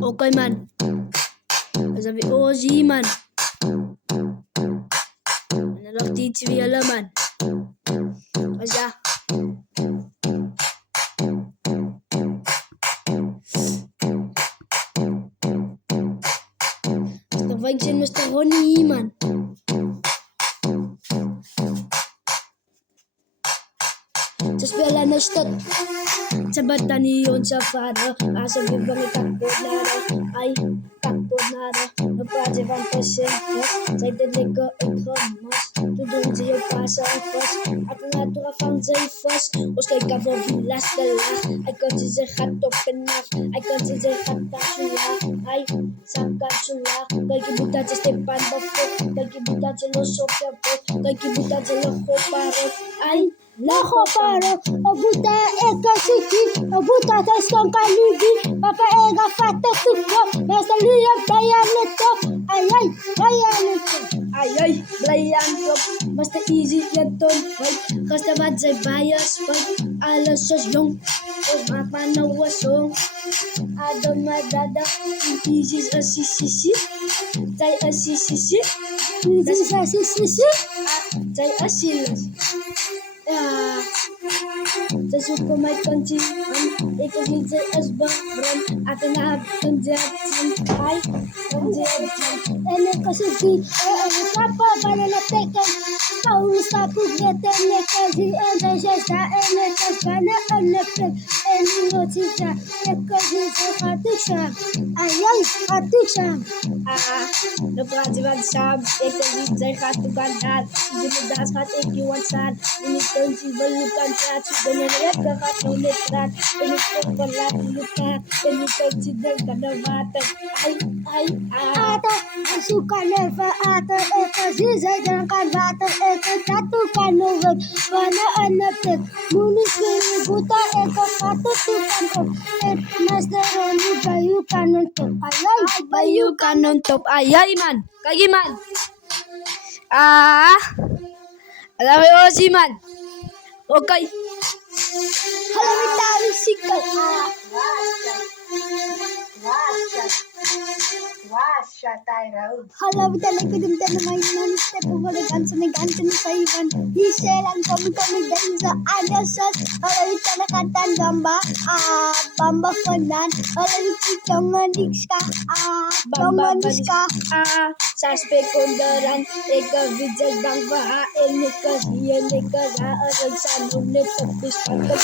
Okay man. Sabi Ozi man. Analog teach me alam man. Kasya. Mr. Vibes and Mr. Honey man. Sa spela na stat. Sa bata niyon sa faro. Asa bibang itakot na raw. Ay, takot na raw. Napadya bang pasyente. Sa italiko ikomas. Tudong siya pa sa fos. At nga ito ka fang zay fos. Os kay ka for vilas dala. Ay kon si zay hatok penaf. Ay kon si zay hatak sula. Ay, sangkat sula. Kay kibutan sa Stepan Bafo. Kay kibutan sa Losopia po. Kay kibutan sa Loko Paro. Ay, Loko Paro. Obuta eka siki. Obuta sa skong kalugi. Papa ega fata tuko. Nasa liya bayan nito. Ay, bayan nito. Ay, bayan nito. Basta easy yan to. Kasta bad say bias. Alas sa yung. O mapanawasong. Adon madada. Easy sa sisisi. Tay asisisi. Easy sa sisisi. Tay asilas. Sa suko may kanji. Ikagin sa asbang ram. At naab kanjat. Ay, kanjat. Ene kasuki. Ene kapa para na tekan. Kaulus tapos gete ne kaji. Ene sa ene kaspana ene plek. Ene notika. Ikagin sa katusha. Ay, katusha. Naprajivan sam. Ikagin sa katukanat. Sinudas kat ikiwan san. Initong si balukan kat. Sinudat kakatulit kat. Initong balat lukat. Initong si dagkanawatan. Ay. Ata, suka neva ata. Eka zizay dangkan bata. Eka tatukan nuwag. Wana anapit. Munis buta. Eka katutukan ko. Et master roni bayukan untuk. Ayay, bayukan untuk. Ayay man. Kagi man. Alam mo yung Ozi man. Okay. Halawin tayo sikal. Washa tayo. Halawin tayo kudum tayo may non-step over ganso sa iban. Hiselan kami din sa agasas. Halawin tayo kantan gamba. Bamba fanan. Halawin tayo manix ka. Bamba Manix ka. Sa spekundaran. Eka vidjas bang bahain. Eka siya. Eka raarag sa nunit. Tapos pagkag.